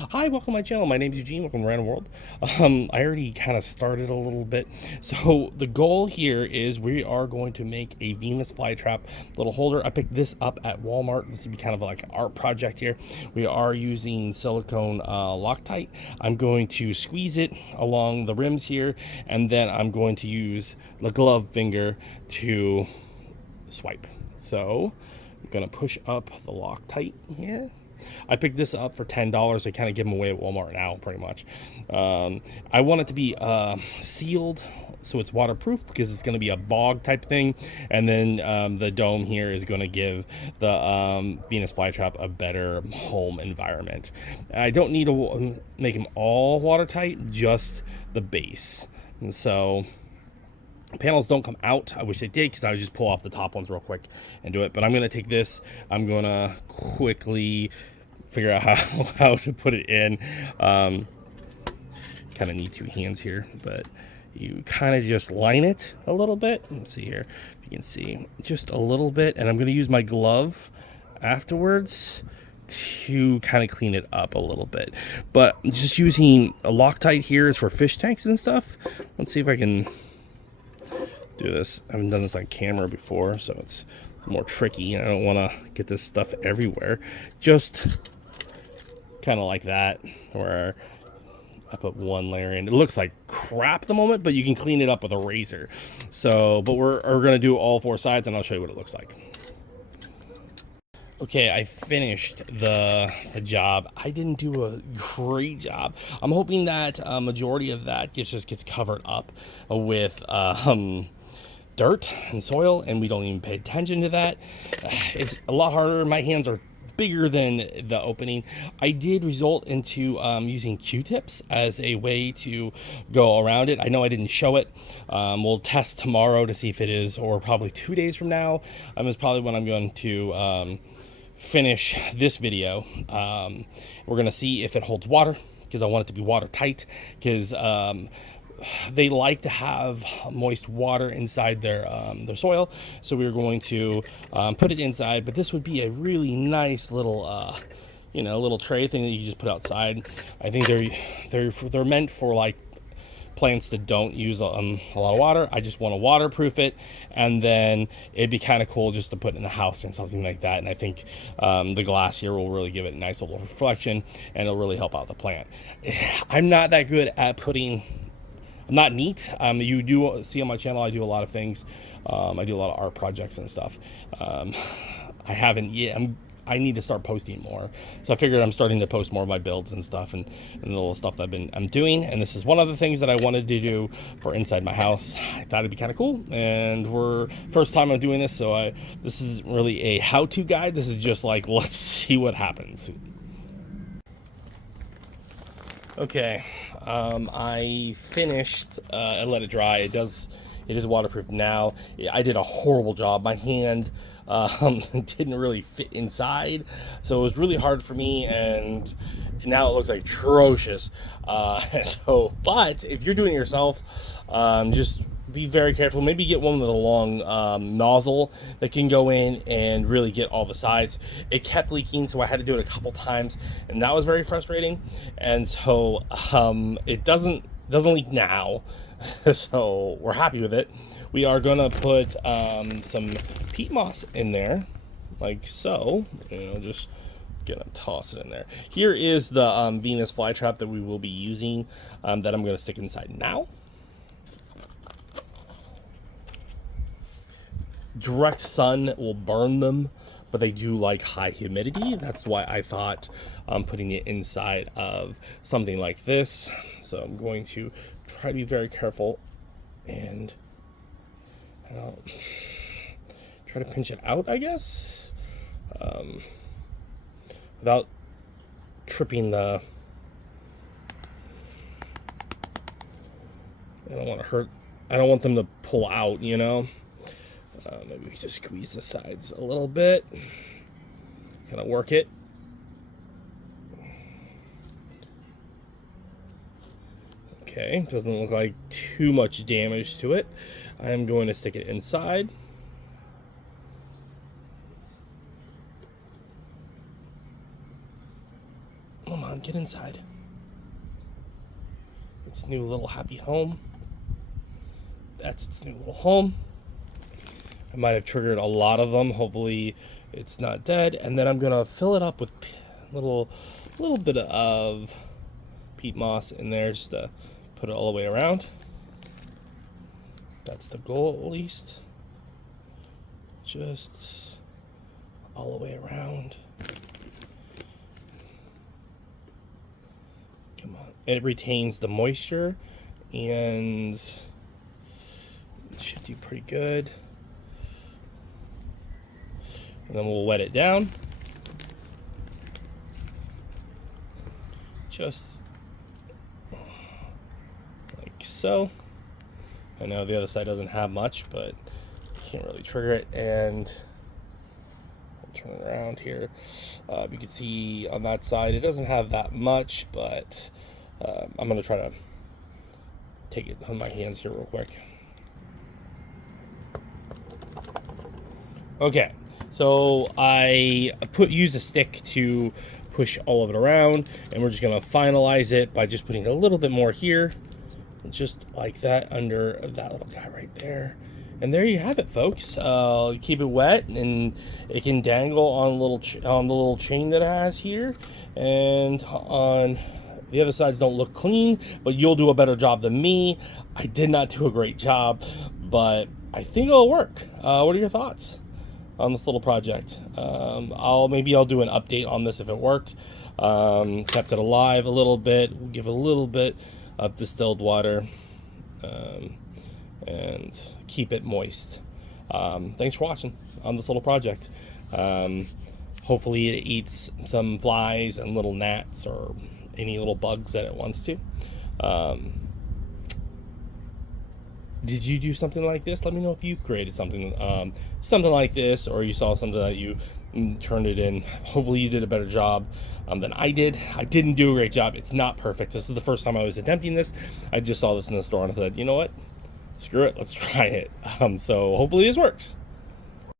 Hi, welcome to my channel. My name is Eugene. Welcome to Random World. I already kind of started a little bit. So the goal here is we are going to make a Venus Fly Trap little holder. I picked this up at Walmart. This would be kind of like an art project here. We are using silicone Loctite. I'm going to squeeze it along the rims here, and then I'm going to use the glove finger to swipe. So I'm going to push up the Loctite here. I picked this up for $10. They kind of give them away at Walmart now, pretty much. I want it to be sealed, so it's waterproof, because it's going to be a bog type thing. And then the dome here is going to give the Venus flytrap a better home environment. I don't need to make them all watertight, just the base. And so panels don't come out. I wish they did, because I would just pull off the top ones real quick and do it. But I'm going to take this. I'm going to quickly figure out how to put it in. Kind of need two hands here, but you kind of just line it a little bit. Let's see here if you can see just a little bit, and I'm going to use my glove afterwards to kind of clean it up a little bit. But just using a Loctite here is for fish tanks and stuff. Let's see if I can do this. I haven't done this on camera before, so it's more tricky. I don't want to get this stuff everywhere. Just kind of like that, where I put one layer in. It looks like crap at the moment, but you can clean it up with a razor. So, but we're going to do all four sides, and I'll show you what it looks like. Okay, I finished the job. I didn't do a great job. I'm hoping that a majority of that just gets covered up with dirt and soil, and we don't even pay attention to that. It's a lot harder. My hands are bigger than the opening. I did result into using Q-tips as a way to go around it. I know I didn't show it. We'll test tomorrow to see if it is, or probably 2 days from now. Is probably when I'm going to finish this video. We're going to see if it holds water, because I want it to be watertight, because they like to have moist water inside their soil. So we're going to put it inside, but this would be a really nice little little tray thing that you just put outside. I think they're meant for like plants that don't use a lot of water. I just want to waterproof it, and then it'd be kind of cool just to put in the house or something like that. And I think the glass here will really give it a nice little reflection, and it'll really help out the plant. I'm not that good at putting. I'm not neat. You do see on my channel, I do a lot of things. I do a lot of art projects and stuff. I haven't yet. I need to start posting more. So I figured I'm starting to post more of my builds and stuff, and the little stuff that I'm doing. And this is one of the things that I wanted to do for inside my house. I thought it'd be kind of cool. And we're first time I'm doing this, so this isn't really a how-to guide. This is just like, let's see what happens. Okay, I finished. I let it dry. It is waterproof now. I did a horrible job. My hand didn't really fit inside, so it was really hard for me, and now it looks like atrocious. But if you're doing it yourself, just be very careful. Maybe get one with a long nozzle that can go in and really get all the sides. It kept leaking, so I had to do it a couple times, and that was very frustrating. And so it doesn't leak now. So we're happy with it. We are gonna put some peat moss in there, like so. Just gonna toss it in there. Here is the Venus flytrap that we will be using, that I'm gonna stick inside now. Direct sun will burn them, but they do like high humidity. That's why I thought putting it inside of something like this. So I'm going to try to be very careful and try to pinch it out, I guess, without tripping the. I don't want to hurt. I don't want them to pull out, Maybe we just squeeze the sides a little bit, kind of work it. Okay, doesn't look like too much damage to it. I'm going to stick it inside. Come on, get inside. Its new little happy home. That's its new little home. I might have triggered a lot of them. Hopefully it's not dead. And then I'm gonna fill it up with little bit of peat moss in there just to put it all the way around. That's the goal, at least. Just all the way around. Come on. It retains the moisture and it should do pretty good. And then we'll wet it down. Just like so. I know the other side doesn't have much, but can't really trigger it. And I'll turn it around here. You can see on that side it doesn't have that much, but I'm gonna try to take it on my hands here real quick. Okay, so I used a stick to push all of it around, and we're just gonna finalize it by just putting a little bit more here, just like that, under that little guy right there. And there you have it, folks. Keep it wet, and it can dangle on the little chain that it has here. And on the other sides don't look clean, but you'll do a better job than me. I did not do a great job, but I think it'll work. What are your thoughts on this little project? Maybe I'll do an update on this if it worked. Kept it alive a little bit. We'll give it a little bit of distilled water. And keep it moist. Thanks for watching on this little project. Hopefully it eats some flies and little gnats or any little bugs that it wants to. Did you do something like this? Let me know if you've created something like this, or you saw something that you turned it in. Hopefully you did a better job than I did. I didn't do a great job. It's not perfect. This is the first time I was attempting this. I just saw this in the store and I said, you know what? Screw it, let's try it. So hopefully this works.